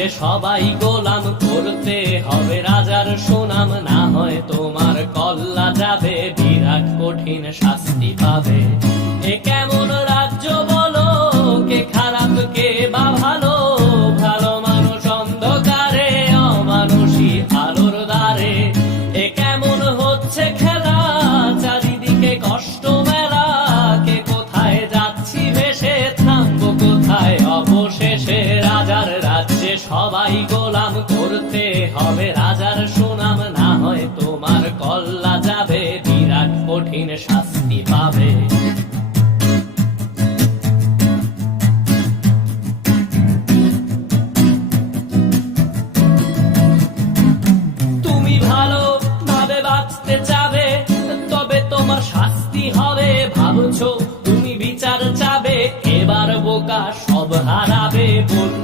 রাজ্যে সবাই গোলাম, করতে হবে রাজার সুনাম, না হয় তোমার কল্লা যাবে, বিরাট কঠিন শাস্তি পাবে। এ কেমন রাজ্য বলো, কে খারাপ কে বা ভালো, ভালো মানুষ অন্ধকারে, অমানুষী আলোর দ্বারে। এ কেমন হচ্ছে খেলা, চারিদিকে কষ্ট মেলা, কে কোথায় যাচ্ছি ভেসে, থামবো কোথায় অবশেষে। রাজার রাজ্যে সবাই গোলাম, করতে হবে রাজার সুনাম, না হয় তোমার কল্লা যাবে, বিরাট কঠিন শাস্তি পাবে। তুমি ভালো ভাবে বাঁচতে চাবে, তবে তোমার শাস্তি হবে। ভাবছো তুমি বিচার চাবে, এবার বোকা সব হারাবে। বলল